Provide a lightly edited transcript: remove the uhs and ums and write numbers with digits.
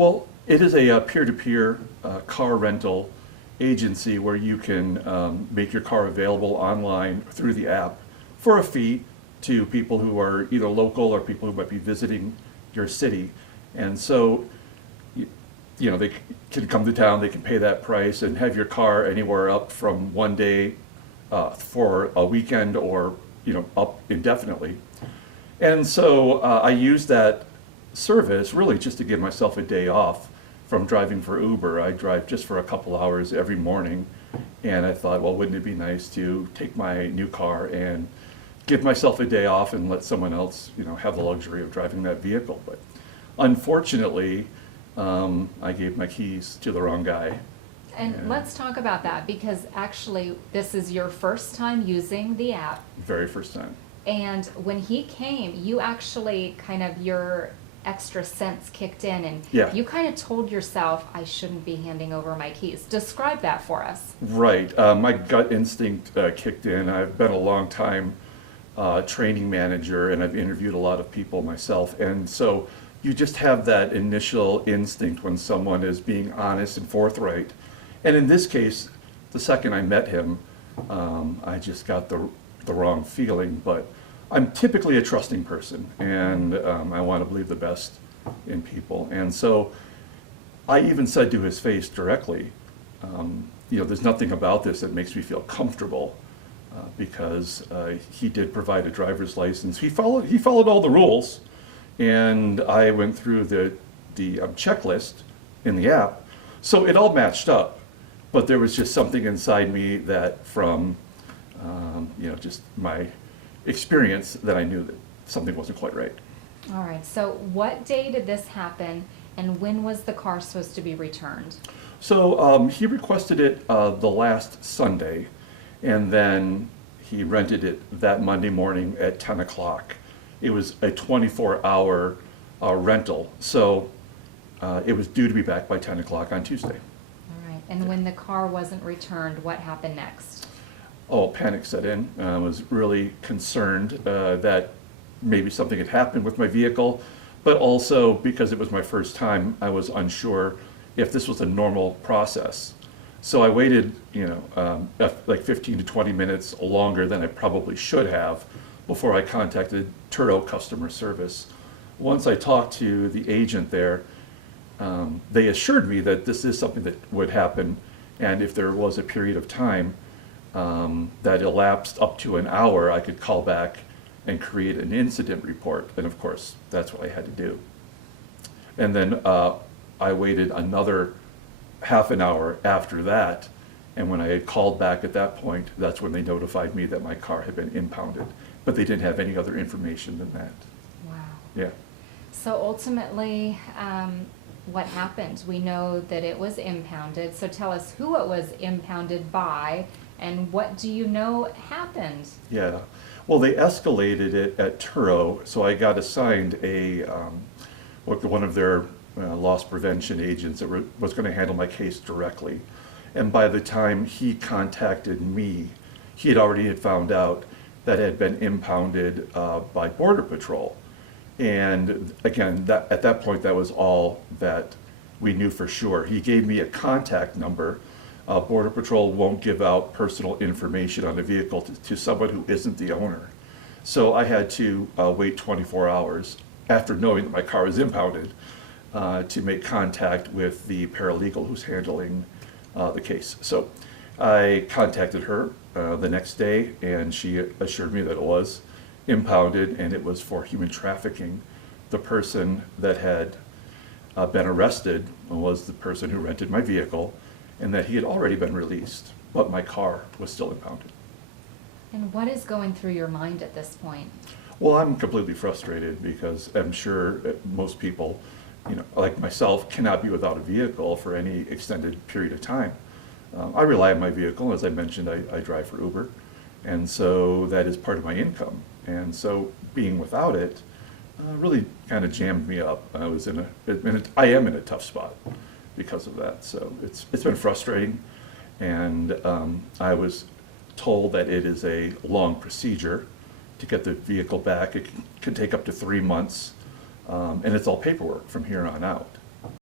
Well, it is a peer-to-peer car rental agency where you can make your car available online through the app for a fee to people who are either local or people who might be visiting your city. And so, they can come to town, they can pay that price and have your car anywhere up from one day for a weekend or, up indefinitely. And so I use that service really just to give myself a day off from driving for Uber. I drive just for a couple hours every morning, and I thought, well, wouldn't it be nice to take my new car and give myself a day off and let someone else, have the luxury of driving that vehicle. But unfortunately, I gave my keys to the wrong guy. And let's talk about that, because actually this is your first time using the app. Very first time. And when he came, you actually your extra sense kicked in, and you kind of told yourself, I shouldn't be handing over my keys. Describe that for us. Right. My gut instinct kicked in. I've been a long time training manager, and I've interviewed a lot of people myself. And so you just have that initial instinct when someone is being honest and forthright. And in this case, the second I met him, I just got the wrong feeling. But I'm typically a trusting person, and I want to believe the best in people. And so I even said to his face directly, there's nothing about this that makes me feel comfortable, because he did provide a driver's license. He followed all the rules, and I went through the checklist in the app, so it all matched up. But there was just something inside me that, from just my experience, that I knew that something wasn't quite right. All right, so what day did this happen, and when was the car supposed to be returned? So he requested it the last Sunday, and then he rented it that Monday morning at 10 o'clock. It was a 24-hour rental, so it was due to be back by 10 o'clock on Tuesday. All right, and when the car wasn't returned, what happened next? Oh, panic set in. I was really concerned that maybe something had happened with my vehicle, but also because it was my first time, I was unsure if this was a normal process. So I waited, like 15 to 20 minutes longer than I probably should have before I contacted Turo customer service. Once I talked to the agent there, they assured me that this is something that would happen, and if there was a period of time that elapsed up to an hour, I could call back and create an incident report. And of course, that's what I had to do. And then I waited another half an hour after that. And when I had called back at that point, that's when they notified me that my car had been impounded. But they didn't have any other information than that. Wow. Yeah. So ultimately, what happened? We know that it was impounded. So tell us who it was impounded by, and what do you know happened? Yeah. Well, they escalated it at Turo, so I got assigned one of their loss prevention agents that was going to handle my case directly. And by the time he contacted me, he had found out that it had been impounded by Border Patrol. And again, at that point, that was all that we knew for sure. He gave me a contact number. Border Patrol won't give out personal information on a vehicle to someone who isn't the owner. So I had to wait 24 hours after knowing that my car was impounded to make contact with the paralegal who's handling the case. So I contacted her the next day, and she assured me that it was impounded and it was for human trafficking. The person that had been arrested was the person who rented my vehicle, and that he had already been released, but my car was still impounded. And what is going through your mind at this point? Well, I'm completely frustrated because I'm sure most people, like myself, cannot be without a vehicle for any extended period of time. I rely on my vehicle. As I mentioned, I drive for Uber, and so that is part of my income. And so being without it really kind of jammed me up. I am in a tough spot because of that. So it's been frustrating, and I was told that it is a long procedure to get the vehicle back. It can take up to 3 months, and it's all paperwork from here on out.